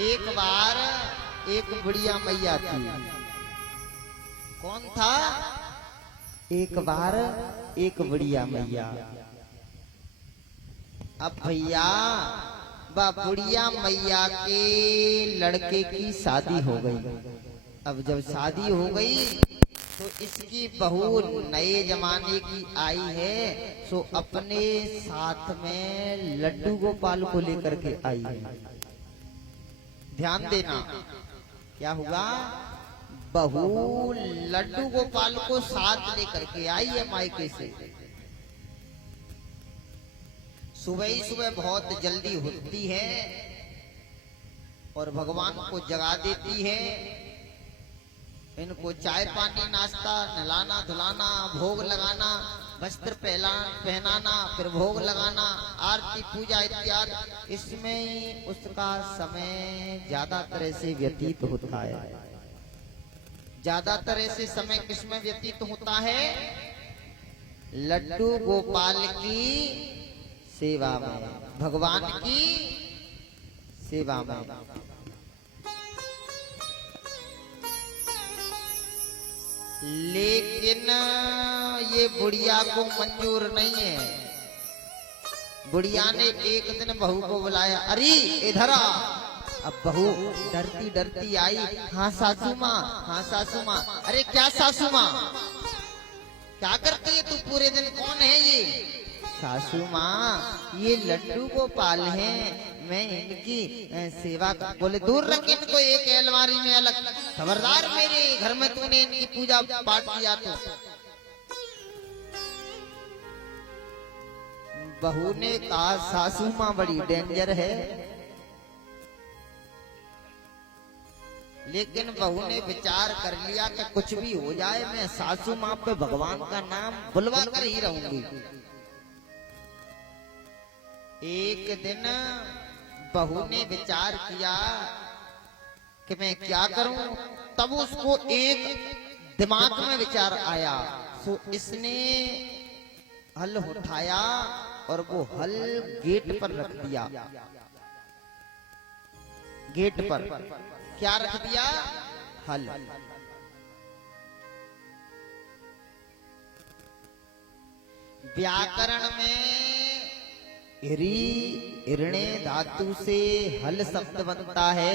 एक बार एक बुढ़िया मैया थी। कौन था? एक बार एक बुढ़िया मैया। अब भैया वह बुढ़िया मैया के लड़के की शादी हो गई। अब जब शादी हो गई तो इसकी बहू नए जमाने की आई है, सो अपने साथ में लड्डू गोपाल को लेकर के आई है। ध्यान देना, क्या हुआ? बहू लड्डू गोपाल को साथ लेकर के आई है मायके से। सुबह ही सुबह बहुत जल्दी होती है और भगवान को जगा देती है। इनको चाय पानी नाश्ता, नहलाना धुलाना, भोग लगाना, वस्त्र पहनाना, फिर भोग लगाना, आरती पूजा इत्यादि, इसमें उसका समय ज्यादा तरह से व्यतीत होता है। ज्यादा तरह से समय किसमें व्यतीत होता है? लड्डू गोपाल की सेवा में, भगवान की सेवा में। लेकिन ये बुढ़िया को मंजूर नहीं है। बुढ़िया ने एक दिन बहू को बुलाया, अरे इधर आ। अब बहू डरती डरती आई, हाँ सासू माँ, हाँ सासू माँ। अरे क्या सासू माँ, क्या करती है तू पूरे दिन? कौन है ये? सासू माँ ये लड्डू गोपाल हैं, मैं इनकी सेवा कर। बोले दूर रख इनको एक अलमारी में अलग, खबरदार मेरे घर में तूने इनकी पूजा पाठ किया तो। बहू ने कहा सासू माँ बड़ी डेंजर है। लेकिन बहू ने विचार कर लिया कि कुछ भी हो जाए मैं सासू माँ पे भगवान का नाम बुलवा कर ही रहूंगी। एक दिन बहू ने विचार किया कि मैं क्या करूं। तब उसको एक दिमाग में विचार आया, सो इसने हल उठाया और वो हल गेट पर रख दिया। गेट पर क्या रख दिया? हल। व्याकरण में हिरी हिरणे धातु से हल शब्द बनता है,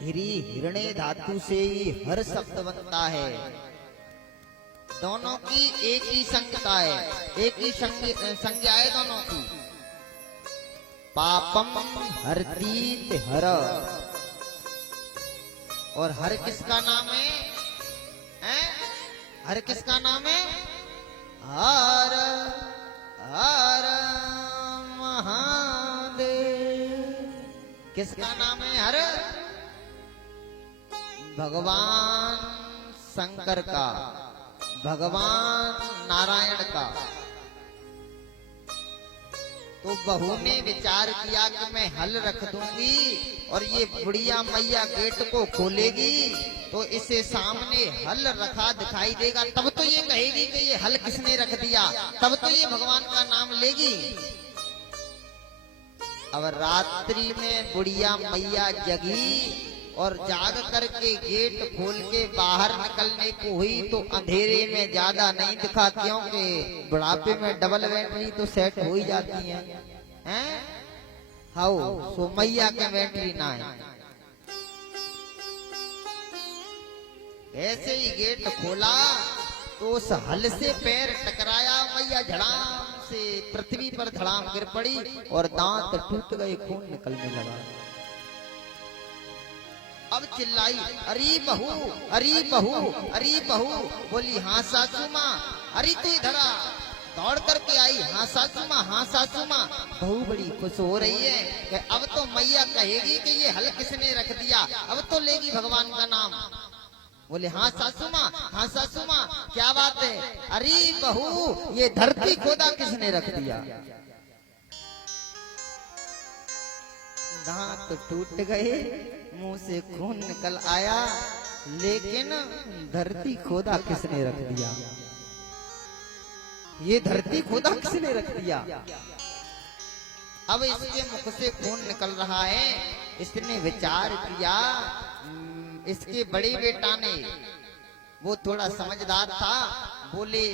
हिरी हिरणे धातु से ही हर शब्द बनता है। दोनों की एक ही संज्ञा है, एक ही संज्ञा है दोनों की। पापम हरतीत हर। और हर किसका नाम है? हर किसका नाम है? हर हर महादेव। किसका नाम है हर? भगवान शंकर का, भगवान नारायण का। तो बहू ने विचार किया कि मैं हल रख दूंगी और ये बुढ़िया मैया गेट को खोलेगी तो इसे सामने हल रखा दिखाई देगा, तब तो ये कहेगी कि ये हल किसने रख दिया, तब तो ये भगवान का नाम लेगी। अब रात्रि में बुढ़िया मैया जगी और जाग करके गेट खोल के बाहर निकलने को हुई तो अंधेरे में ज्यादा नहीं दिखा, क्योंकि बुढ़ापे में डबल बैटरी तो सेट हो ही जाती हैं। हाउ सो मैया के बैटरी ना है। ऐसे ही गेट खोला तो उस हल से पैर टकराया, मैया झड़ाम से पृथ्वी पर धड़ाम गिर पड़ी और दांत टूट गए, खून निकलने लगा। अब चिल्लाई, अरे बहू, अरे बहू, अरे बहू। बोली हाँ सासू माँ। अरे तू इधर आ। दौड़ करके आई, हाँ सासू माँ, हाँ सासू माँ। बहू बड़ी खुश हो रही है कि अब तो मैया कहेगी कि ये हल किसने रख दिया, अब तो लेगी भगवान का नाम। बोले हाँ सासू माँ, हाँ सासू माँ, क्या बात है? अरे बहू ये धरती खोदा किसने रख दिया? दांत टूट गए, मुंह से खून निकल आया, लेकिन धरती खोदा किसने रख दिया? ये धरती खोदा किसने रख दिया? अब इसके मुख से खून निकल रहा है इसने विचार किया, इसके बड़े बेटा ने, वो थोड़ा समझदार था, बोले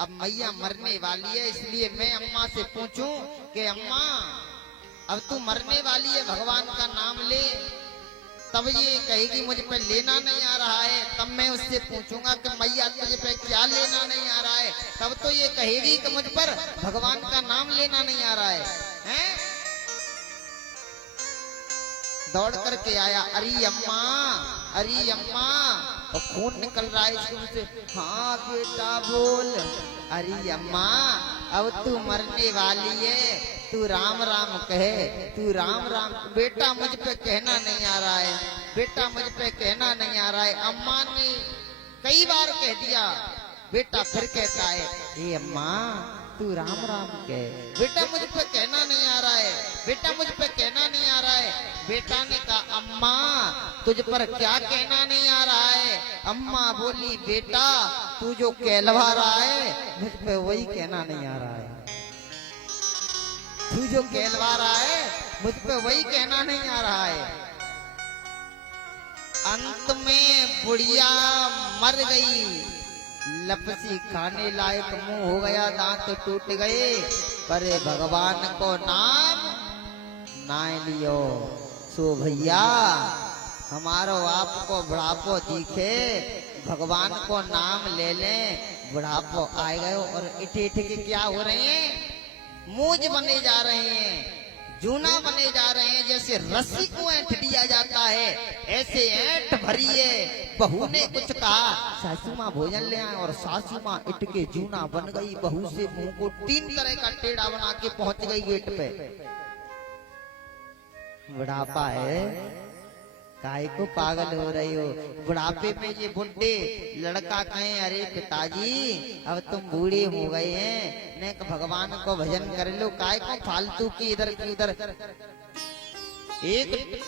अब मैया मरने वाली है, इसलिए मैं अम्मा से पूछूं कि अम्मा अब तू मरने वाली है, भगवान का नाम ले। तब ये कहेगी मुझ पे लेना नहीं आ रहा है, तब मैं उससे पूछूंगा कि मैया तुझे पे क्या लेना नहीं आ रहा है, तब तो ये कहेगी कि मुझ पर भगवान का नाम लेना नहीं आ रहा है, हैं? दौड़ करके आया, अरे अम्मा, अरे अम्मा, और खून निकल रहा है इसके मुंह से। हाँ बेटा बोल। अरे अम्मा अब तू मरने वाली है, तू राम राम कहे, तू राम राम। बेटा मुझ पे कहना नहीं आ रहा है, बेटा मुझ पे कहना नहीं आ रहा है। अम्मा ने कई बार कह दिया, बेटा फिर कहता है, ए अम्मा तू राम राम कहे, बेटा मुझ पे कहना नहीं आ रहा है, बेटा मुझ पे कहना नहीं आ रहा है। बेटा ने कहा अम्मा तुझ पर क्या कहना नहीं आ रहा है। अम्मा बोली बेटा तू जो कहलवा रहा है मुझ पे वही कहना नहीं आ रहा है, तू जो कहलवा रहा है मुझ पे वही कहना नहीं आ रहा है। अंत में बुढ़िया मर गई, लपसी खाने लायक मुंह हो गया, दांत टूट गए, पर भगवान को नाम ना लियो। सो भैया हमारो आपको बुढ़ापो दिखे, भगवान को नाम ले लें, बुढ़ापो आए गए और इठे इठे के क्या हो रहे हैं, मूंज बने जा रहे हैं, जूना बने जा रहे हैं। जैसे रस्सी को ऐंठ दिया जाता है ऐसे ऐंठ भरी है। बहू ने कुछ कहा, सासू माँ भोजन ले आए, और सासू माँ इट के जूना बन गई। बहू से मुंह को 3 तरह का टेढ़ा बना के पहुंच गई गेट पे। बुढ़ापा है, काहे को पागल हो रही हो। बुढ़ापे में ये बुढ़े लड़का कहे अरे पिताजी अब तुम बूढ़े हो गए हैं, ने भगवान को भजन कर लो, काहे को फालतू की इधर की उधर। एक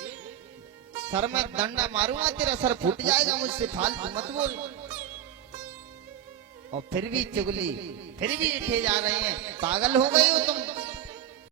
सर में डंडा मारूंगा तेरा सर फूट जाएगा, मुझसे फालतू मत बोल। और फिर भी चुगली, फिर भी उठे जा रहे हैं, पागल हो गए हो तुम।